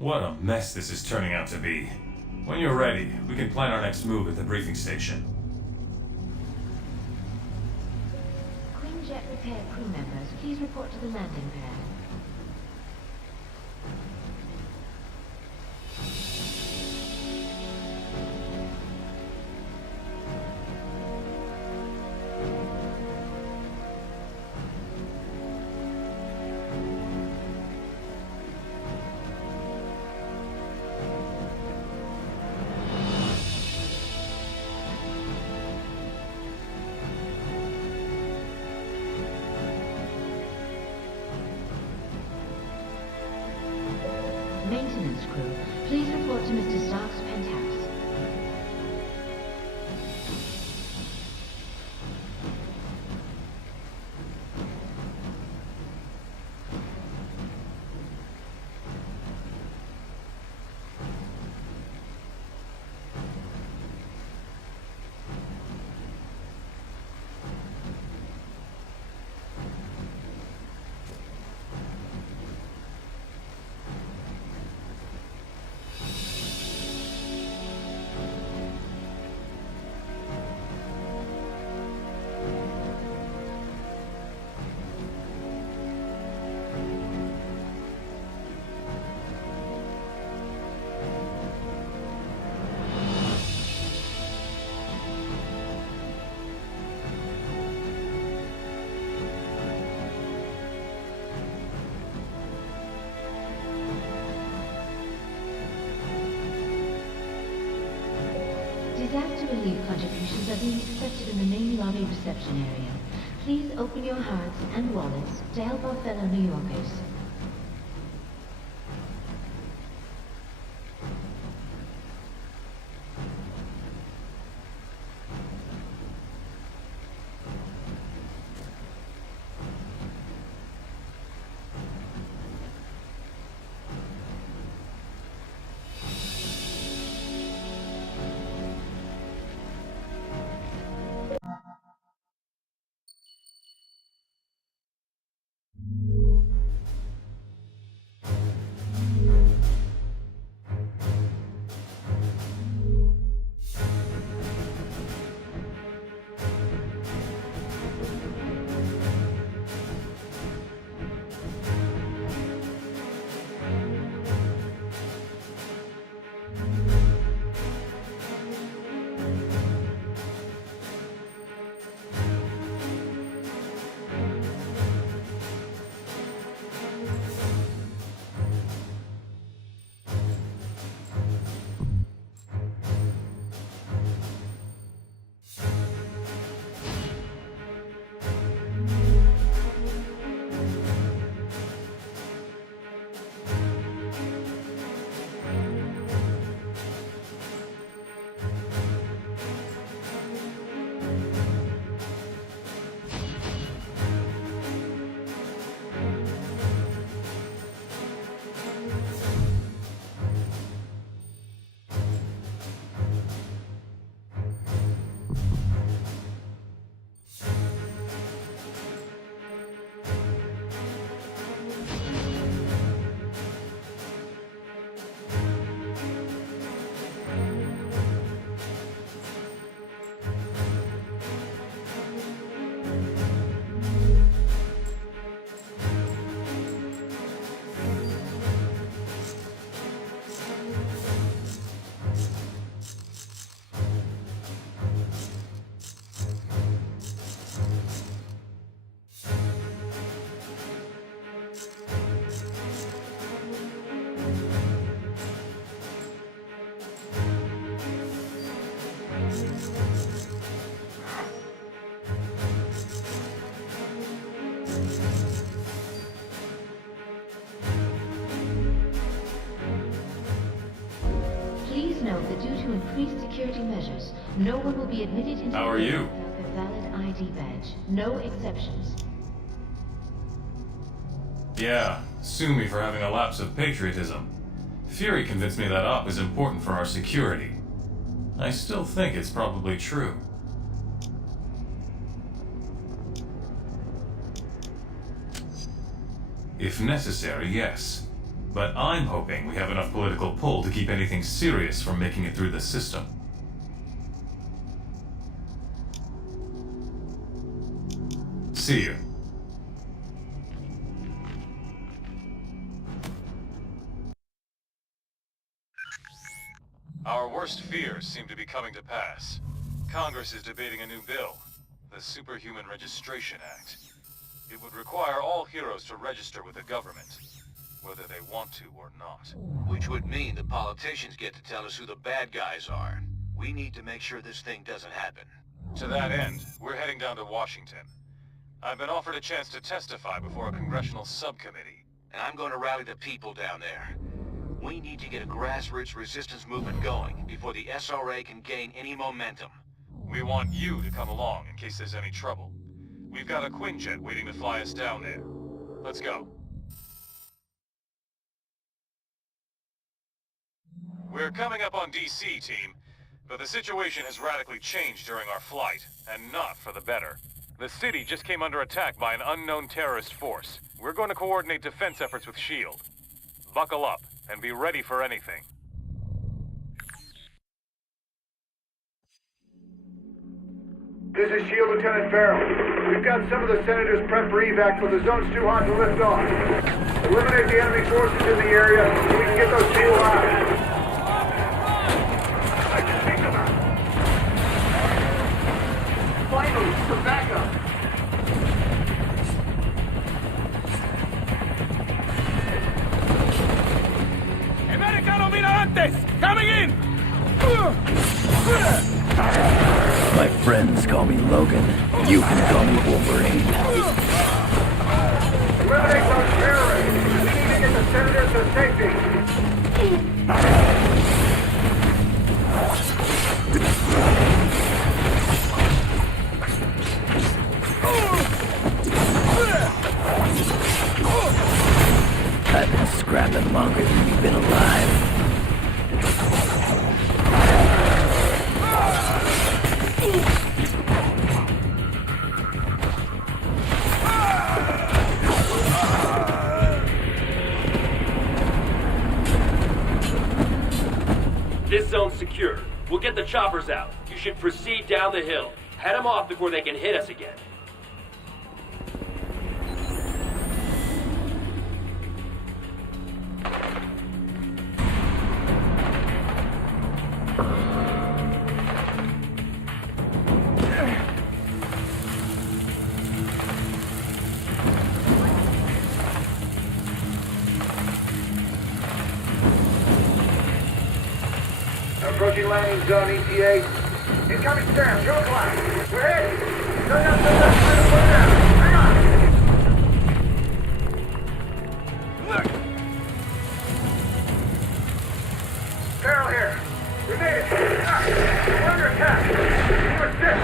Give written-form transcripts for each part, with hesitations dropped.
What a mess this is turning out to be. When you're ready, we can plan our next move at the briefing station. Quinjet repair crew members, please report to the landing pad. Maintenance crew, please report to Mr. Stark's penthouse. Disaster relief contributions are being accepted in the main lobby reception area. Please open your hearts and wallets to help our fellow New Yorkers. Please note that due to increased security measures, no one will be admitted into How are the you? building without their valid ID badge. No exceptions. Yeah, sue me for having a lapse of patriotism. Fury convinced me that op is important for our security. I still think it's probably true. If necessary, yes. But I'm hoping we have enough political pull to keep anything serious from making it through the system. See you. Our worst fears seem to be coming to pass. Congress is debating a new bill, the Superhuman Registration Act. It would require all heroes to register with the government, whether they want to or not. Which would mean the politicians get to tell us who the bad guys are. We need to make sure this thing doesn't happen. To that end, we're heading down to Washington. I've been offered a chance to testify before a congressional subcommittee. And I'm going to rally the people down there. We need to get a grassroots resistance movement going before the SRA can gain any momentum. We want you to come along in case there's any trouble. We've got a Quinjet waiting to fly us down there. Let's go. We're coming up on DC, team, but the situation has radically changed during our flight, and not for the better. The city just came under attack by an unknown terrorist force. We're going to coordinate defense efforts with S.H.I.E.L.D. Buckle up, and be ready for anything. This is S.H.I.E.L.D. Lieutenant Farrell. We've got some of the senators prepped for evac, but the zone's too hot to lift off. Eliminate the enemy forces in the area so we can get those people out. I can take them out. Finally, for backup. Americano Miramontes! Coming in! My friends call me Logan. You can call me Wolverine. Eliminate those terrorists. We need to get the senators to safety. I've been scrapping longer than you've been alive. This zone's secure. We'll get the choppers out. You should proceed down the hill. Head them off before they can hit us again. Approaching landing zone, ETA. Incoming Sam, Joe Black. We're heading. Turn up the left side of the down. Hang on. Farrell here. We made it. We're under attack. We're sick.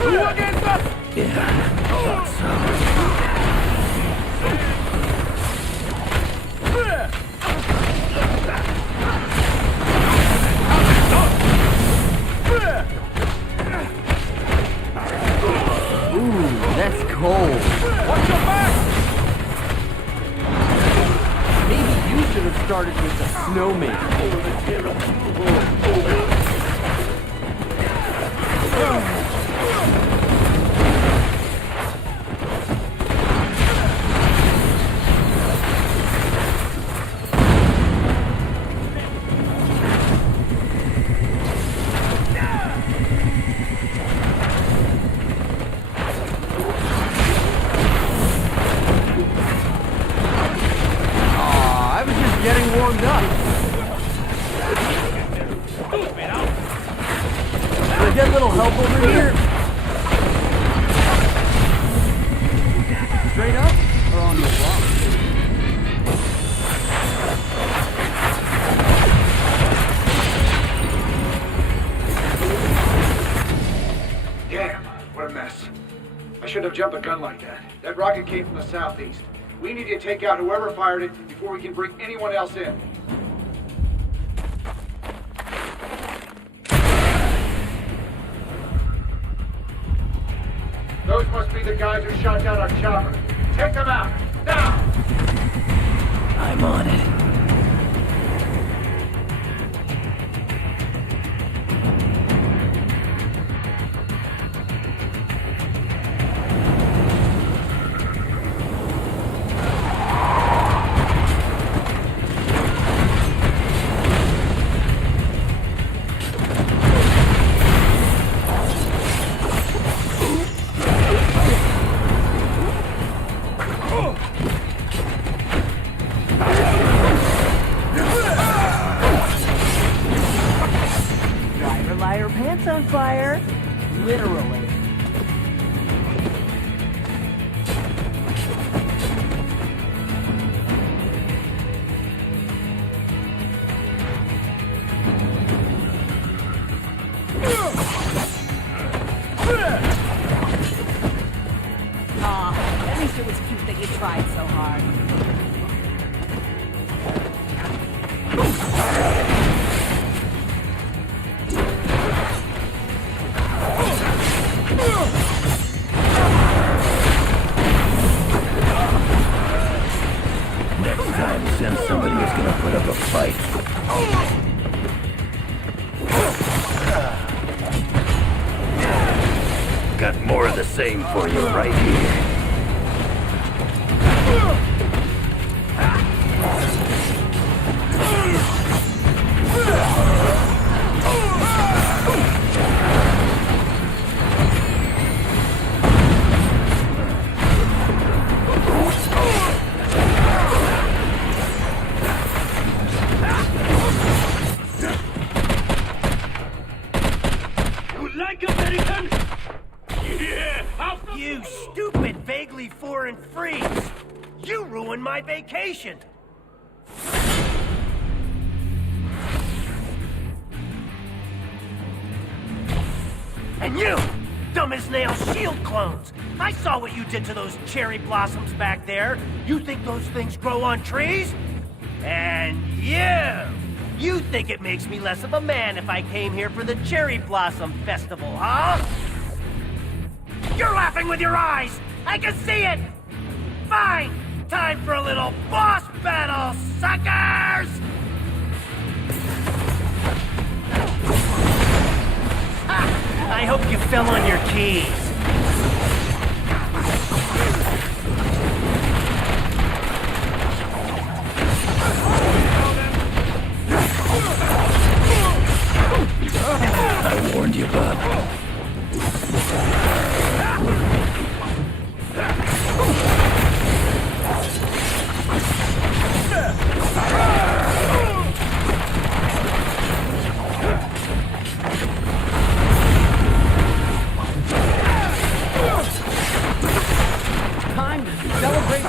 Who against us? Yeah, thought so. Ooh, that's cold. Watch your back! Maybe you should have started with the snowman. I was just getting warmed up. Can I get a little help over here? Straight up or on the wall? Damn, what a mess. I shouldn't have jumped a gun like that. That rocket came from the southeast. We need to take out whoever fired it before we can bring anyone else in. Those Those must be the guys who shot down our chopper. Take them out, now! I'm on it. Liar pants on fire. Literally. Aw, at least it was cute that you tried so hard. Next time, send somebody who's gonna put up a fight. Got more of the same for you right here. You stupid, vaguely foreign freaks! You ruined my vacation! And you, dumb as nails shield clones! I saw what you did to those cherry blossoms back there! You think those things grow on trees? And you think it makes me less of a man if I came here for the Cherry Blossom Festival, huh? You're laughing with your eyes! I can see it! Fine! Time for a little boss battle, suckers! Ha! I hope you fell on your keys. I warned you, Bob. Time to celebrate the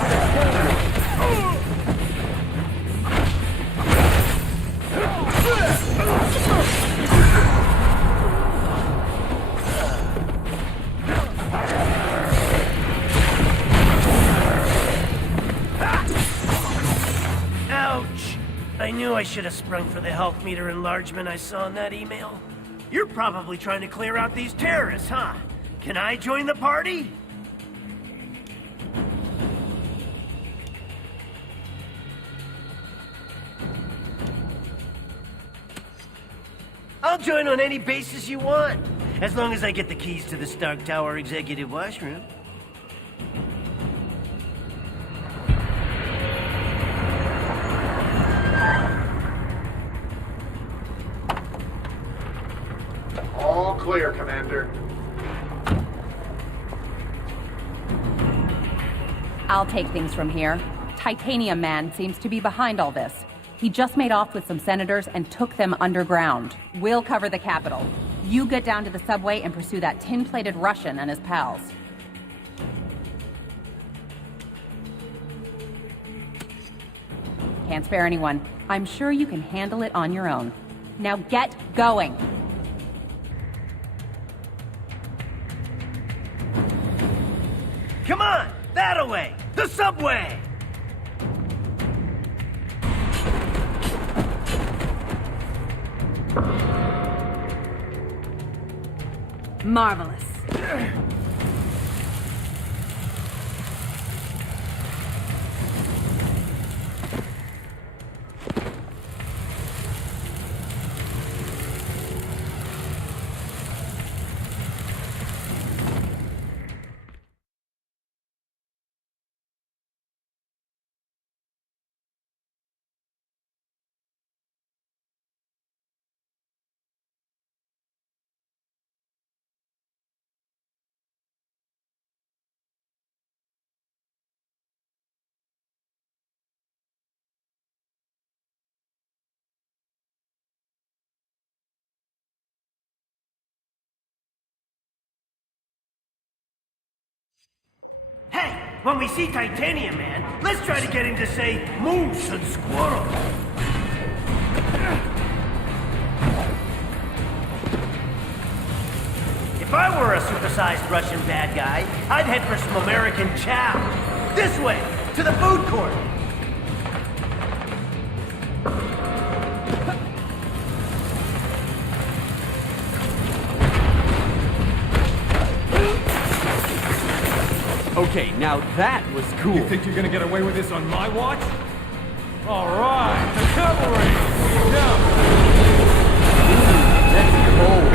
Ouch! I knew I should have sprung for the health meter enlargement I saw in that email. You're probably trying to clear out these terrorists, huh? Can I join the party? I'll join on any basis you want, as long as I get the keys to the Stark Tower executive washroom. All clear, Commander. I'll take things from here. Titanium Man seems to be behind all this. He just made off with some senators and took them underground. We'll cover the Capitol. You get down to the subway and pursue that tin-plated Russian and his pals. Can't spare anyone. I'm sure you can handle it on your own. Now get going! Come on! That-a-way! The subway! Marvelous. When we see Titanium Man, let's try to get him to say moose and squirrel. If I were a supersized Russian bad guy, I'd head for some American chow. This way, to the food court. Okay, now that was cool. You think you're gonna get away with this on my watch? All right, the cavalry! Now! That's cold.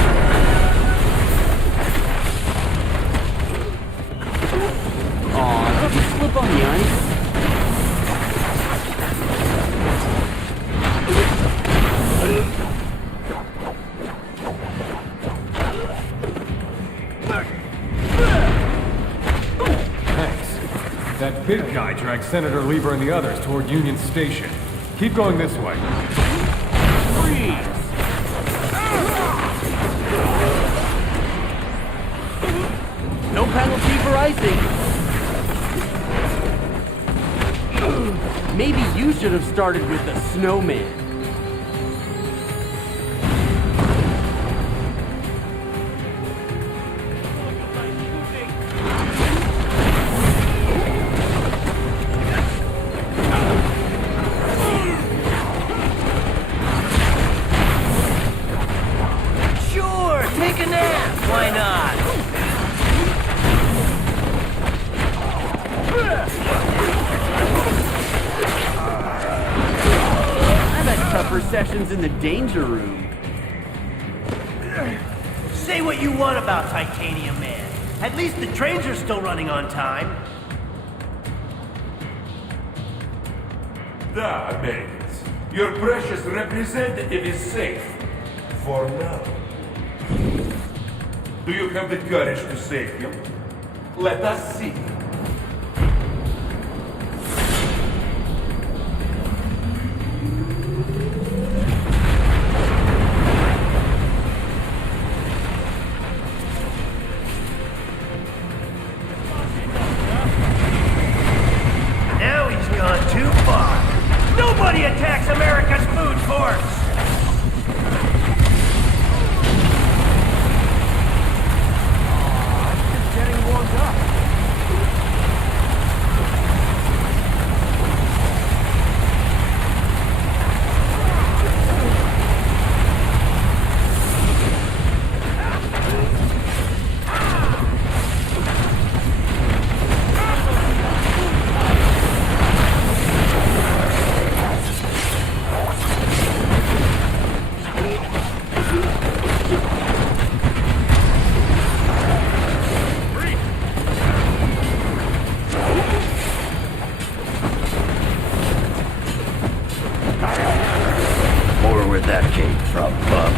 Aw, did you slip on the ice? That big guy dragged Senator Lieber and the others toward Union Station. Keep going this way. Freeze! No penalty for icing. Maybe you should have started with the snowman. Sessions in the danger room. Say what you want about Titanium Man. At least the trains are still running on time. Da, Americans. Your precious representative is safe. For now. Do you have the courage to save him? Let us see. Nobody attacks America's food courts! Just getting warmed up. Where'd that came from, Bub?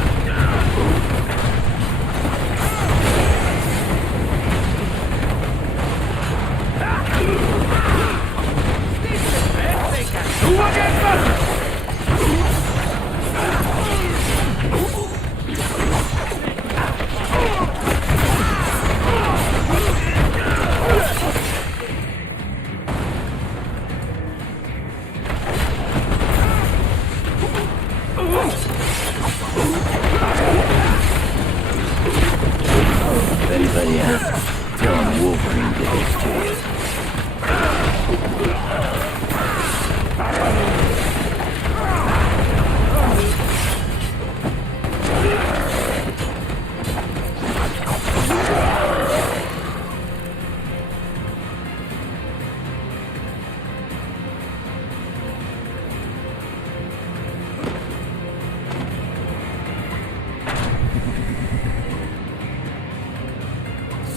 Who against us? If anybody asks, tell them Wolverine did this to you.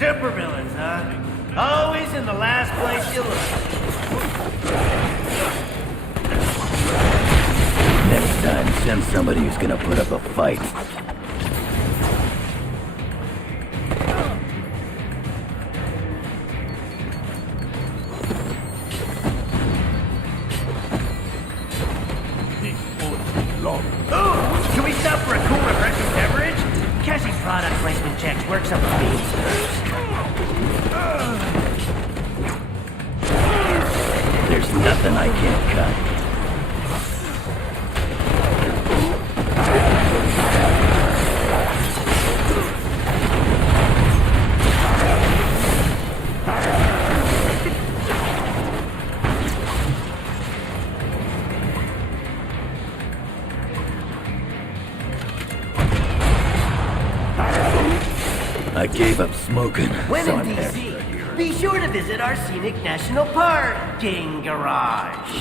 Supervillains, huh? Always in the last place you look. Next time, send somebody who's gonna put up a fight. Ooh, can we stop for a cool refreshing beverage? Cashing product placement checks works up a fee. nothing I can't cut. I gave up smoking. When so in I'm DC, be sure to visit our scenic national parking garage.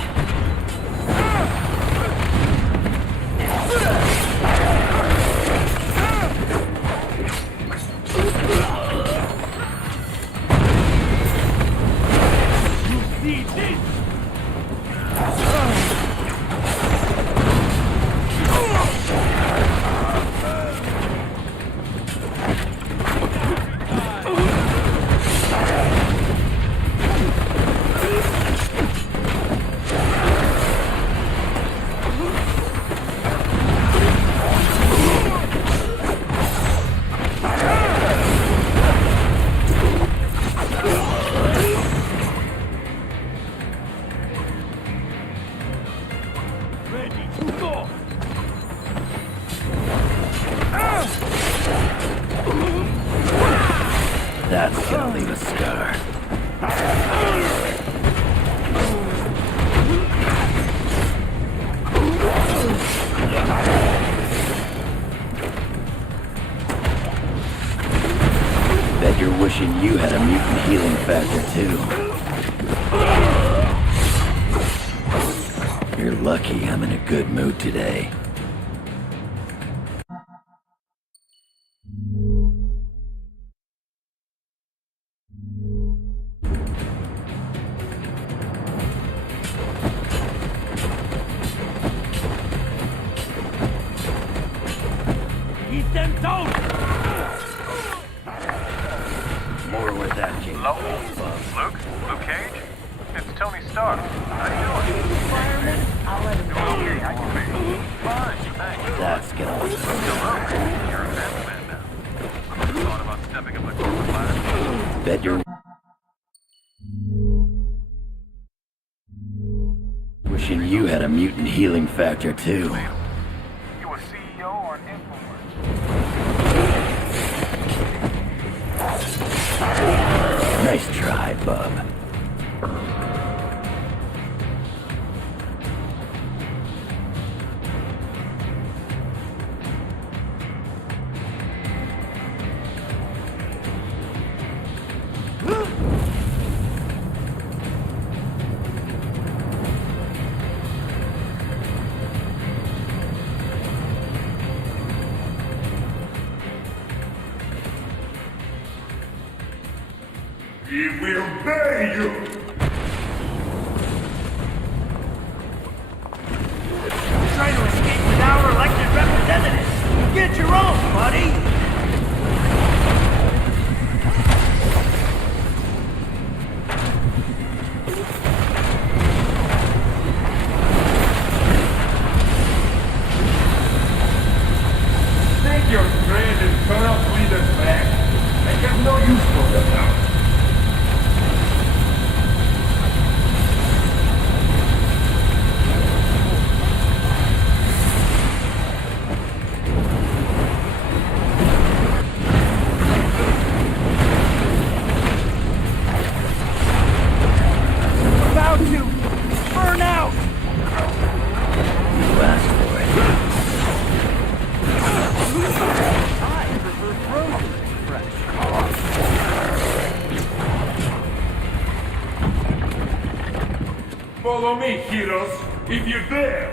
That's gonna leave a scar. Bet you're wishing you had a mutant healing factor too. You're lucky I'm in a good mood today. Eat them toast! More where that came from. Luke? Luke Cage? It's Tony Stark. How you doing? I'll let him know. Okay, I can be. Fine, thanks. That's gonna leave a scar. You're a family man now. Thought about stepping up the corporate ladder. Bet you're wishing you had a mutant healing factor too. You a CEO or an influencer? Nice try, bub. He will bury you! Trying to escape with our elected representatives. Get your own, buddy! Take your friend and corrupt leaders back. I have no use for them now. About to burn out! You asked for it. I prefer frozen to fresh. Follow me, heroes, if you dare!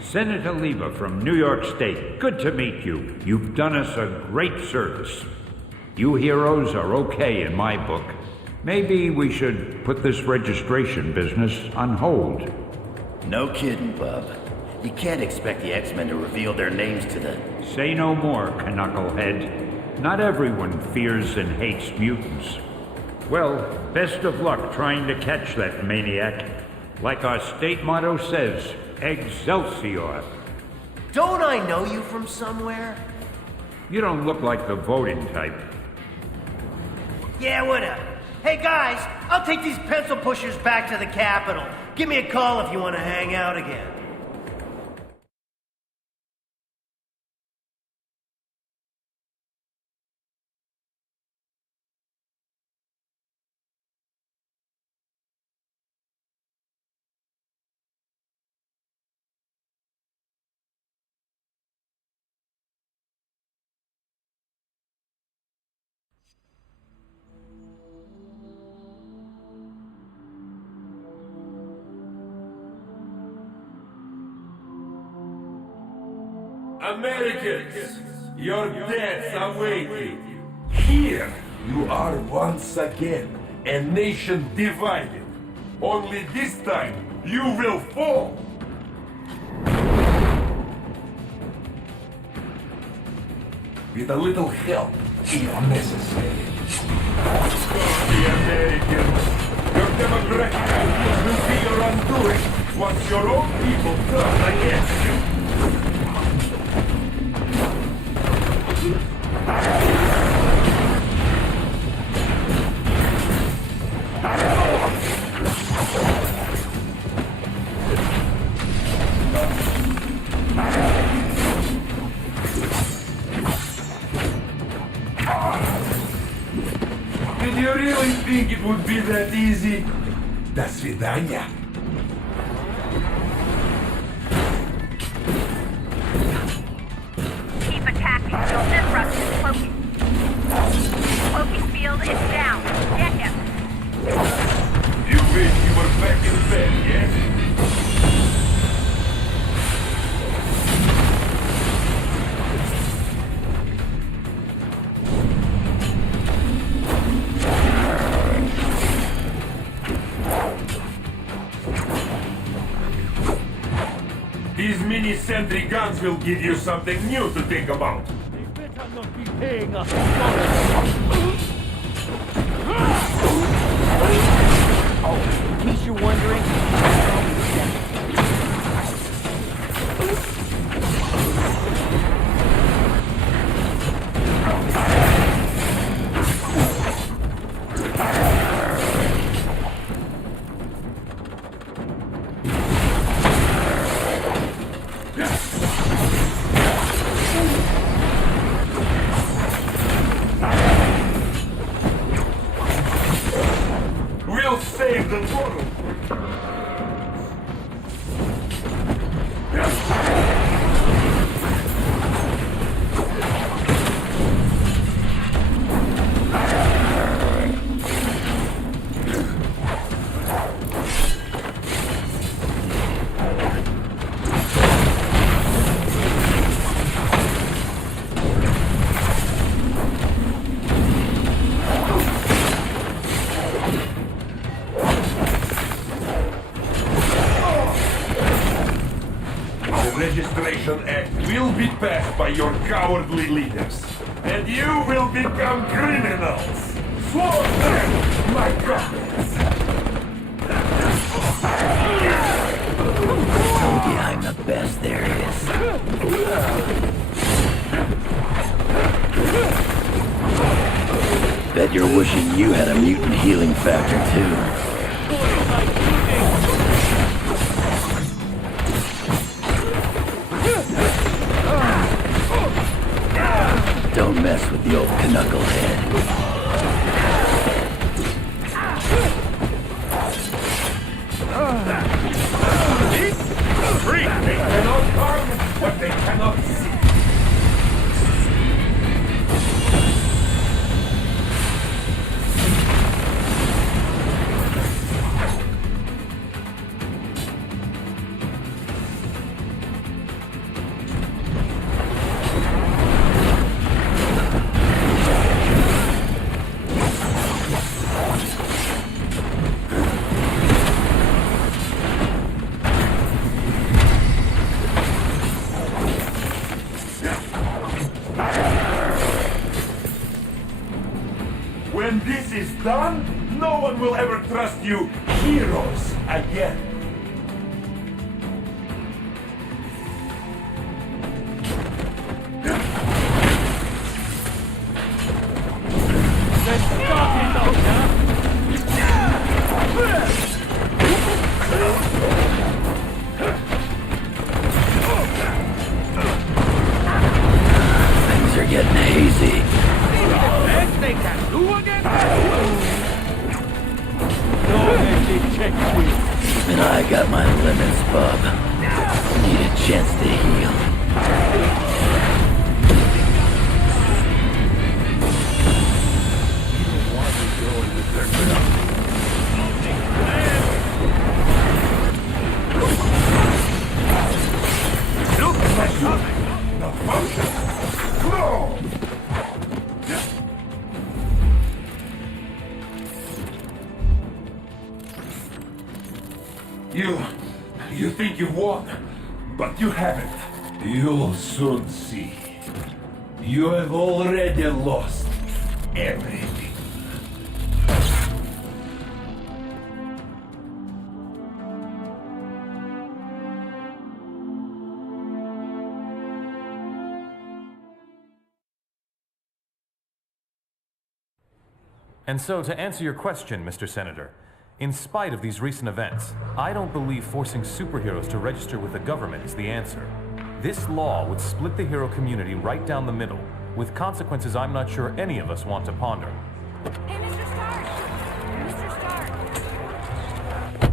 Senator Lieber from New York State, good to meet you. You've done us a great service. You heroes are okay in my book. Maybe we should put this registration business on hold. No kidding, bub. You can't expect the X-Men to reveal their names to the... Say no more, Knucklehead. Not everyone fears and hates mutants. Well, best of luck trying to catch that maniac. Like our state motto says, Excelsior. Don't I know you from somewhere? You don't look like the voting type. Yeah, whatever. Hey guys, I'll take these pencil pushers back to the Capitol. Give me a call if you want to hang out again. Americans, your deaths are waiting. Here you are once again, a nation divided. Only this time you will fall. With a little help, if necessary. The Americans, your demographic will be your undoing once your own people turn against you. Did you really think it would be that easy? До свидания. Keep attacking. You'll disrupt his cloaking. Cloaking field is down. Get him. You wish you were back in bed, yes? These mini-sentry guns will give you something new to think about. They better not be paying us. Oh, in case you're wondering, We'll save the world. Registration Act will be passed by your cowardly leaders, and you will become criminals. Sworn them, my brothers. Told you I'm the best there is. Bet you're wishing you had a mutant healing factor too. Don't mess with the old knucklehead. They cannot harm what they cannot see. When this is done, no one will ever trust you heroes again. You think you've won, but you haven't. You'll soon see. You have already lost everything. And so, to answer your question, Mr. Senator, in spite of these recent events, I don't believe forcing superheroes to register with the government is the answer. This law would split the hero community right down the middle, with consequences I'm not sure any of us want to ponder. Hey, Mr. Stark! Mr. Stark!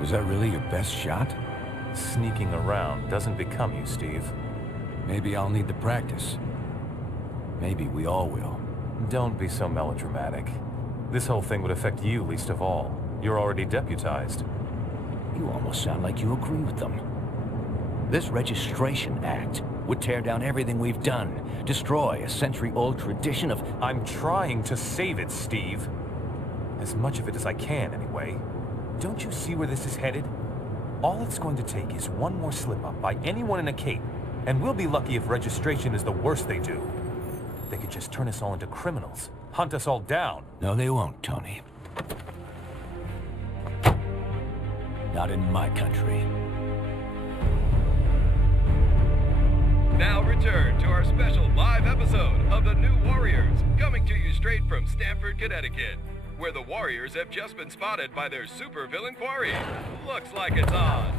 Was that really your best shot? Sneaking around doesn't become you, Steve. Maybe I'll need the practice. Maybe we all will. Don't be so melodramatic. This whole thing would affect you least of all. You're already deputized. You almost sound like you agree with them. This Registration Act would tear down everything we've done, destroy a century-old tradition of... I'm trying to save it, Steve. As much of it as I can, anyway. Don't you see where this is headed? All it's going to take is one more slip-up by anyone in a cape, and we'll be lucky if registration is the worst they do. They could just turn us all into criminals, hunt us all down. No, they won't, Tony. Not in my country. Now return to our special live episode of The New Warriors, coming to you straight from Stamford, Connecticut, where the Warriors have just been spotted by their supervillain quarry. Looks like it's on.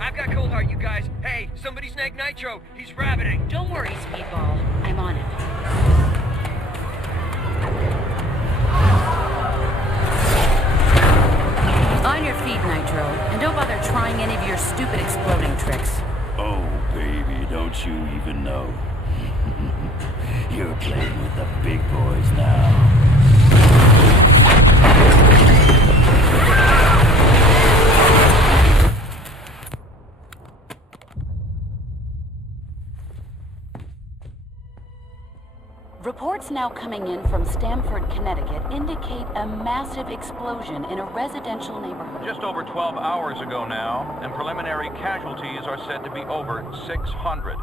I've got Cold Heart, you guys. Hey, somebody snag Nitro. He's rabbiting. Don't worry, Speedball. I'm on it. On your feet, Nitro. And don't bother trying any of your stupid exploding tricks. Oh, baby, don't you even know? You're playing with the big boys now. Reports now coming in from Stamford, Connecticut indicate a massive explosion in a residential neighborhood. Just over 12 hours ago now, and preliminary casualties are said to be over 600.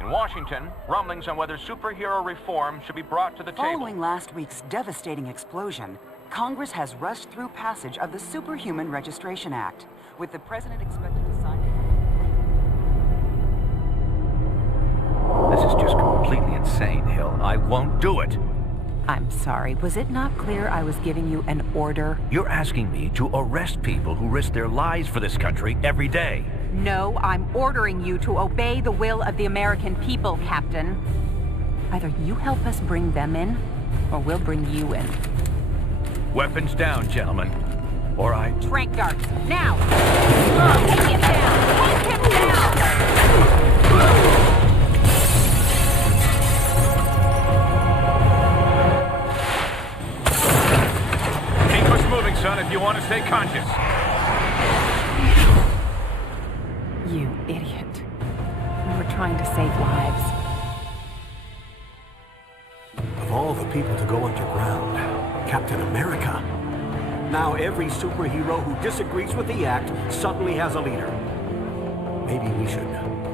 In Washington, rumblings on whether superhero reform should be brought to the table. Following last week's devastating explosion, Congress has rushed through passage of the Superhuman Registration Act, with the president expected to sign it. This is just completely insane, Hill. I won't do it. I'm sorry, was it not clear I was giving you an order? You're asking me to arrest people who risk their lives for this country every day. No, I'm ordering you to obey the will of the American people, Captain. Either you help us bring them in, or we'll bring you in. Weapons down, gentlemen. Or I... Trank darts, now! Take him down! Take him down! Keep us moving, son, if you want to stay conscious. You idiot. We were trying to save lives. Of all the people to go underground, Captain America. Now every superhero who disagrees with the act suddenly has a leader. Maybe we should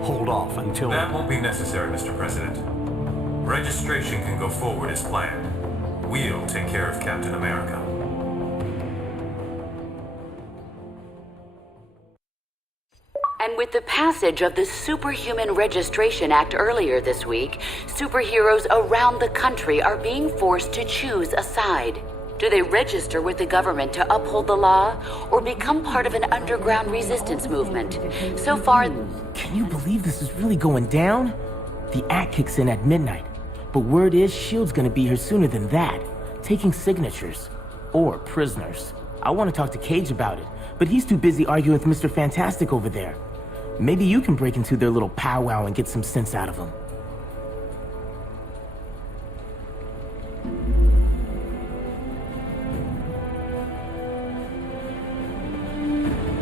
hold off until... That won't be necessary, Mr. President. Registration can go forward as planned. We'll take care of Captain America. And with the passage of the Superhuman Registration Act earlier this week, superheroes around the country are being forced to choose a side. Do they register with the government to uphold the law, or become part of an underground resistance movement? So far... Can you believe this is really going down? The act kicks in at midnight, but word is S.H.I.E.L.D's gonna be here sooner than that, taking signatures. Or prisoners. I want to talk to Cage about it, but he's too busy arguing with Mr. Fantastic over there. Maybe you can break into their little powwow and get some sense out of them.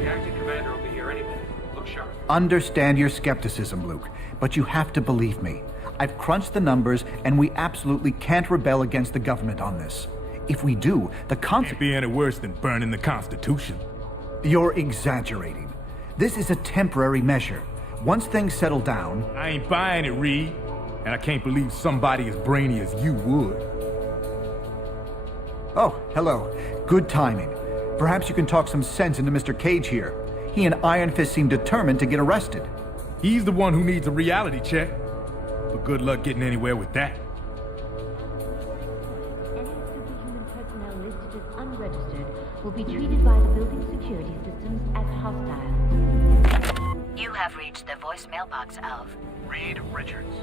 The acting commander will be here any minute. Look sharp. Understand your skepticism, Luke, but you have to believe me. I've crunched the numbers, and we absolutely can't rebel against the government on this. If we do, the Can't be any worse than burning the Constitution. You're exaggerating. This is a temporary measure. Once things settle down... I ain't buying it, Reed. And I can't believe somebody as brainy as you would. Oh, hello. Good timing. Perhaps you can talk some sense into Mr. Cage here. He and Iron Fist seem determined to get arrested. He's the one who needs a reality check. But good luck getting anywhere with that. Any superhuman personnel listed as unregistered will be treated by the building security systems as hostile. You have reached the voicemail box of Reed Richards.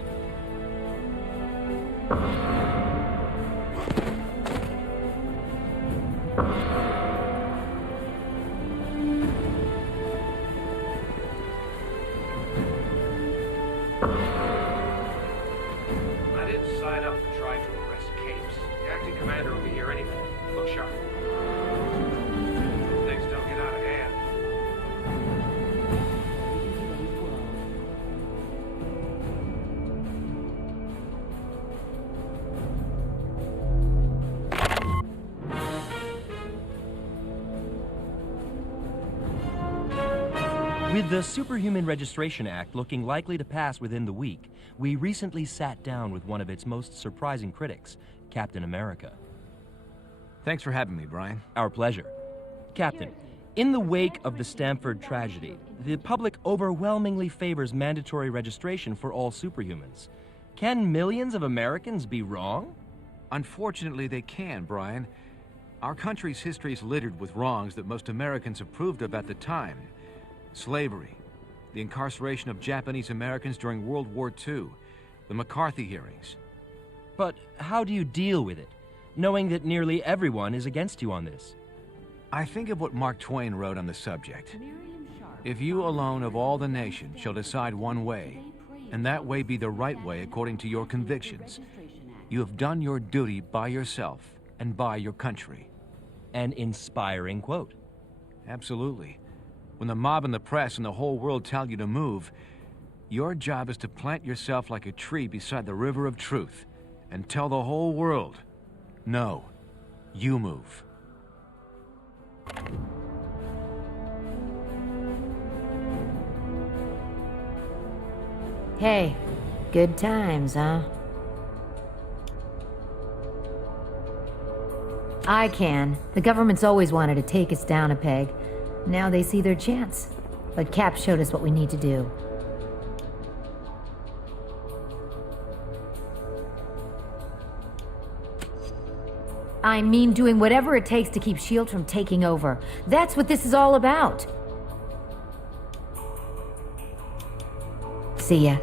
I didn't sign up for trying to arrest Capes. The acting commander will be here anyway. Look sharp. Things don't get out of hand. With the Superhuman Registration Act looking likely to pass within the week, we recently sat down with one of its most surprising critics, Captain America. Thanks for having me, Brian. Our pleasure. Captain, in the wake of the Stamford tragedy, the public overwhelmingly favors mandatory registration for all superhumans. Can millions of Americans be wrong? Unfortunately, they can, Brian. Our country's history is littered with wrongs that most Americans approved of at the time. Slavery, the incarceration of Japanese Americans during World War II, the McCarthy hearings. But how do you deal with it, knowing that nearly everyone is against you on this? I think of what Mark Twain wrote on the subject. If you alone of all the nation shall decide one way, and that way be the right way according to your convictions, you have done your duty by yourself and by your country. An inspiring quote. Absolutely. When the mob and the press and the whole world tell you to move, your job is to plant yourself like a tree beside the river of truth and tell the whole world, no, you move. Hey, good times, huh? I can. The government's always wanted to take us down a peg. Now they see their chance. But Cap showed us what we need to do. I mean doing whatever it takes to keep S.H.I.E.L.D. from taking over. That's what this is all about. See ya.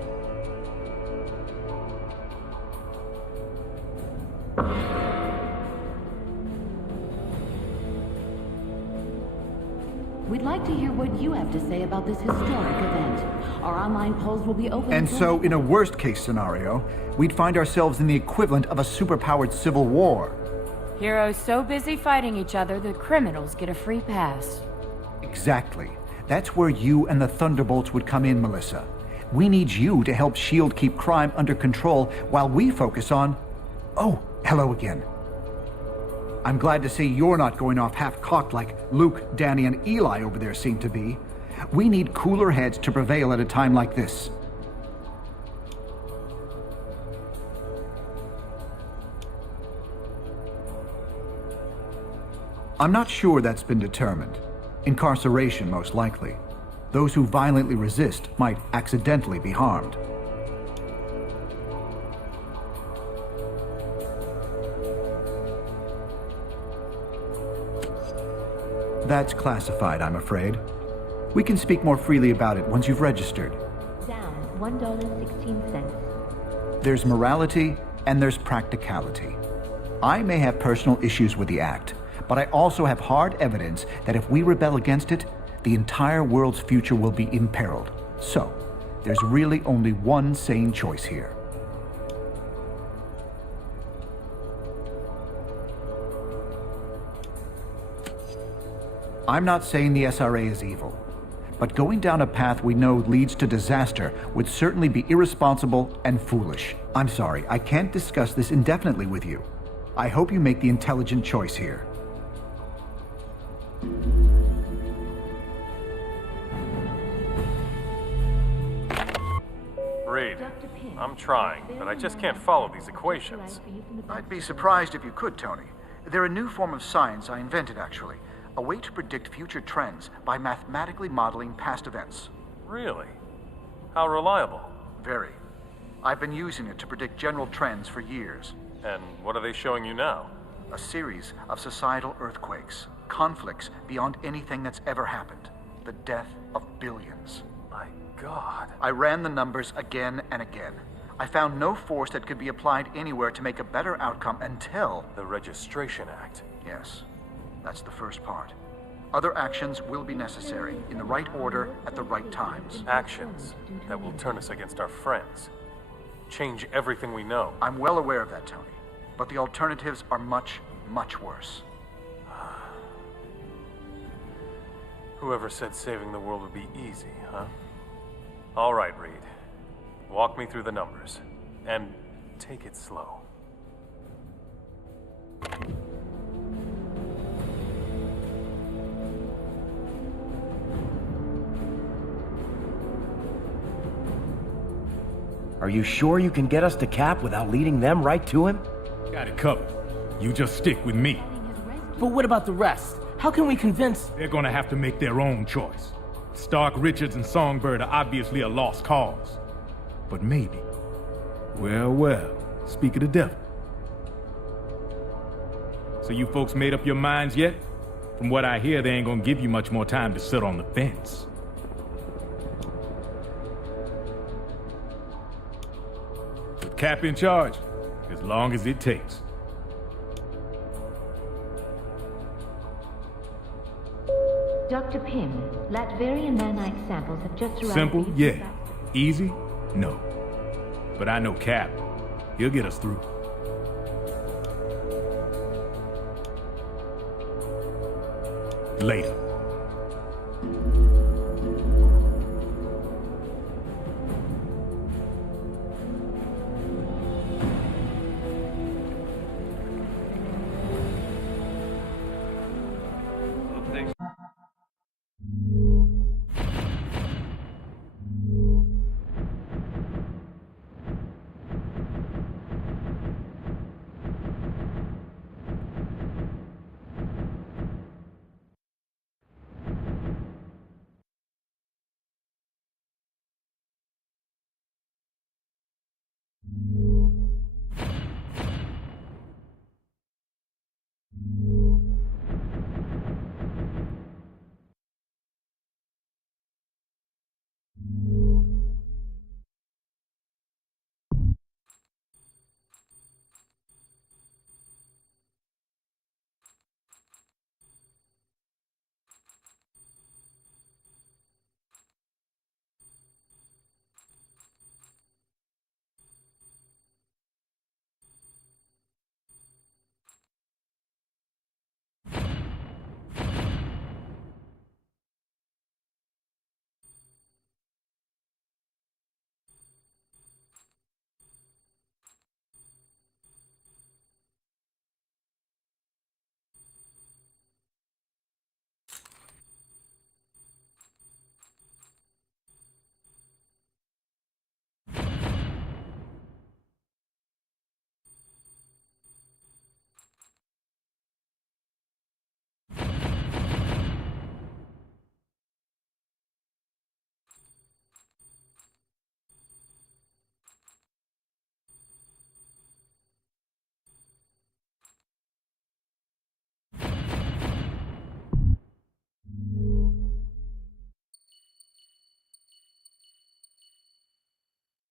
We'd like to hear what you have to say about this historic event. Our online polls will be open. And so, in a worst-case scenario, we'd find ourselves in the equivalent of a superpowered civil war. Heroes so busy fighting each other, the criminals get a free pass. Exactly. That's where you and the Thunderbolts would come in, Melissa. We need you to help S.H.I.E.L.D. keep crime under control while we focus on... Oh, hello again. I'm glad to see you're not going off half-cocked like Luke, Danny, and Eli over there seem to be. We need cooler heads to prevail at a time like this. I'm not sure that's been determined. Incarceration, most likely. Those who violently resist might accidentally be harmed. That's classified, I'm afraid. We can speak more freely about it once you've registered. Down $1.16. There's morality and there's practicality. I may have personal issues with the act, but I also have hard evidence that if we rebel against it, the entire world's future will be imperiled. So, there's really only one sane choice here. I'm not saying the SRA is evil, but going down a path we know leads to disaster would certainly be irresponsible and foolish. I'm sorry, I can't discuss this indefinitely with you. I hope you make the intelligent choice here. Reed, I'm trying, but I just can't follow these equations. I'd be surprised if you could, Tony. They're a new form of science I invented, actually. A way to predict future trends by mathematically modeling past events. Really? How reliable? Very. I've been using it to predict general trends for years. And what are they showing you now? A series of societal earthquakes, conflicts beyond anything that's ever happened. The death of billions. My God. I ran the numbers again and again. I found no force that could be applied anywhere to make a better outcome until... The Registration Act. Yes. That's the first part. Other actions will be necessary, in the right order, at the right times. Actions that will turn us against our friends. Change everything we know. I'm well aware of that, Tony. But the alternatives are much, much worse. Whoever said saving the world would be easy, huh? All right, Reed. Walk me through the numbers. And take it slow. Are you sure you can get us to Cap without leading them right to him? Got it covered. You just stick with me. But what about the rest? How can we convince... They're gonna have to make their own choice. Stark, Richards, and Songbird are obviously a lost cause. But maybe. Well, speak of the devil. So you folks made up your minds yet? From what I hear, they ain't gonna give you much more time to sit on the fence. With Cap in charge, as long as it takes. Dr. Pym, Latverian nanite samples have just arrived. Simple? Yeah. Easy? No. But I know Cap. He'll get us through. Later.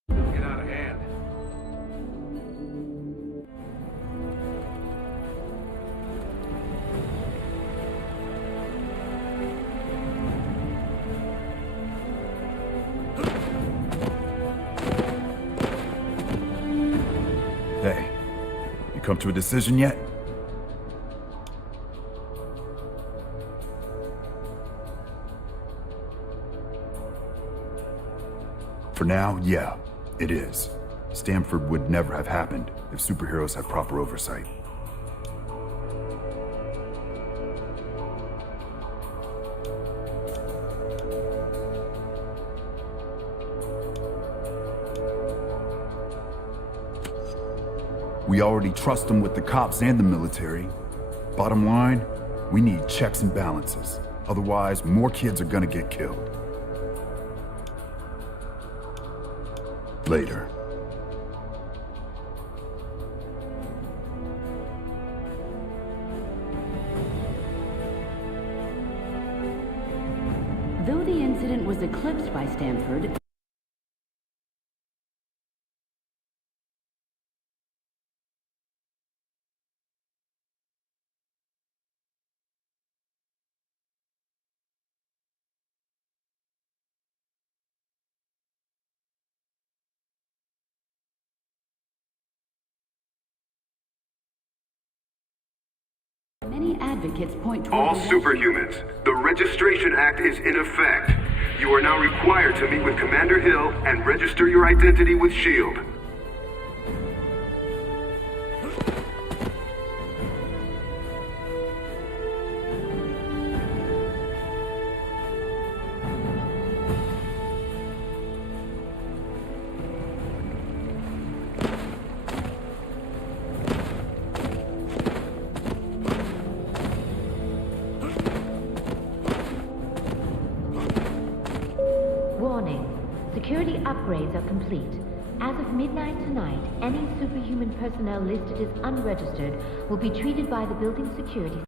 Get out of hand. Hey, you come to a decision yet? For now, yeah, it is. Stanford would never have happened if superheroes had proper oversight. We already trust them with the cops and the military. Bottom line, we need checks and balances. Otherwise, more kids are gonna get killed. Later. Though the incident was eclipsed by Stanford, many advocates point toward All superhumans, the Registration Act is in effect. You are now required to meet with Commander Hill and register your identity with S.H.I.E.L.D. Warning. Security upgrades are complete. As of midnight tonight, any superhuman personnel listed as unregistered will be treated by the building security.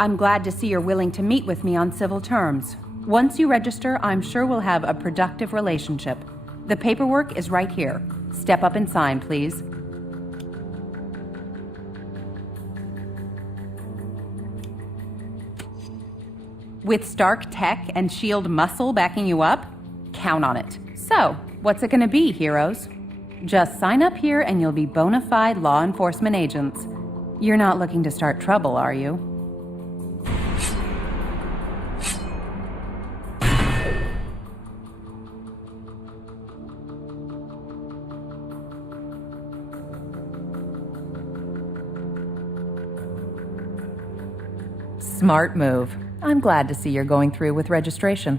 I'm glad to see you're willing to meet with me on civil terms. Once you register, I'm sure we'll have a productive relationship. The paperwork is right here. Step up and sign, please. With Stark Tech and S.H.I.E.L.D. muscle backing you up? Count on it. So, what's it gonna be, heroes? Just sign up here and you'll be bona fide law enforcement agents. You're not looking to start trouble, are you? Smart move. I'm glad to see you're going through with registration.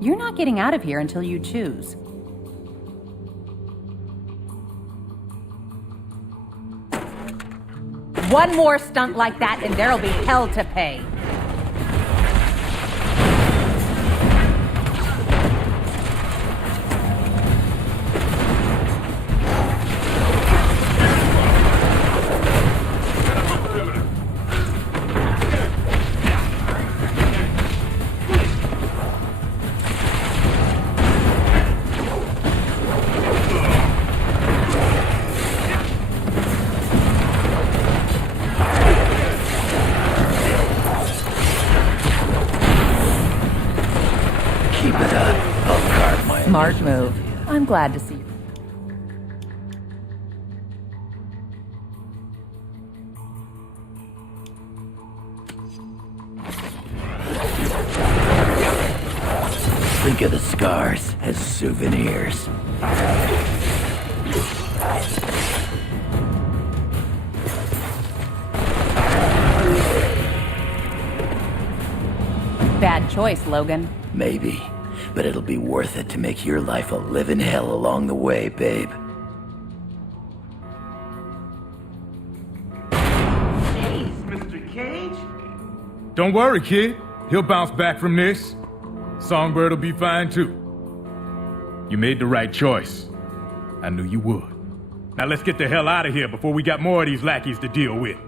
You're not getting out of here until you choose. One more stunt like that and there'll be hell to pay. Smart move. I'm glad to see you. Think of the scars as souvenirs. Bad choice, Logan. Maybe, but it'll be worth it to make your life a living hell along the way, babe. Jeez, Mr. Cage? Don't worry, kid. He'll bounce back from this. Songbird will be fine, too. You made the right choice. I knew you would. Now let's get the hell out of here before we got more of these lackeys to deal with.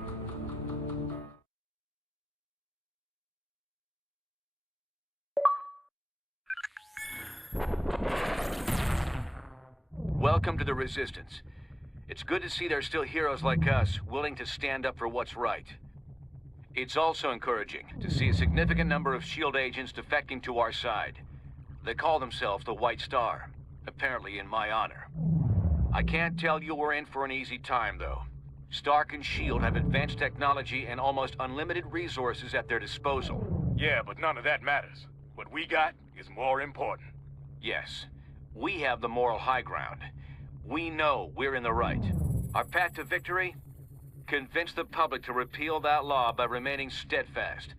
Welcome to the Resistance. It's good to see there's still heroes like us willing to stand up for what's right. It's also encouraging to see a significant number of S.H.I.E.L.D. agents defecting to our side. They call themselves the White Star. apparently in my honor. I can't tell you we're in for an easy time, though. Stark and S.H.I.E.L.D. have advanced technology and almost unlimited resources at their disposal. Yeah, but none of that matters. What we got is more important. Yes, we have the moral high ground. We know we're in the right. Our path to victory? Convince the public to repeal that law by remaining steadfast,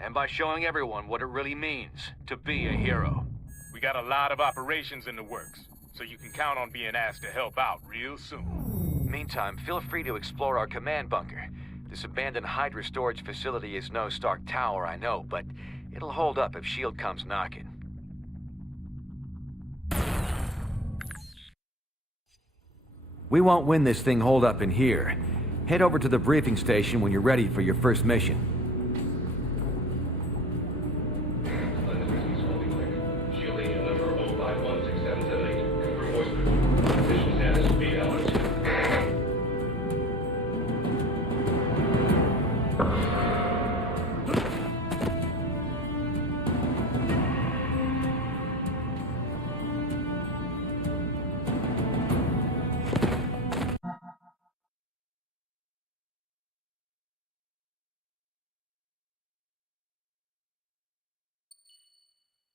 and by showing everyone what it really means to be a hero. We got a lot of operations in the works, so you can count on being asked to help out real soon. Meantime, feel free to explore our command bunker. This abandoned Hydra storage facility is no Stark Tower, I know, but it'll hold up if S.H.I.E.L.D. comes knocking. We won't win this thing holed up in here. Head over to the briefing station when you're ready for your first mission.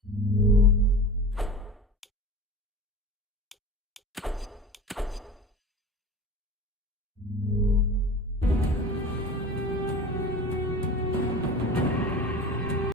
You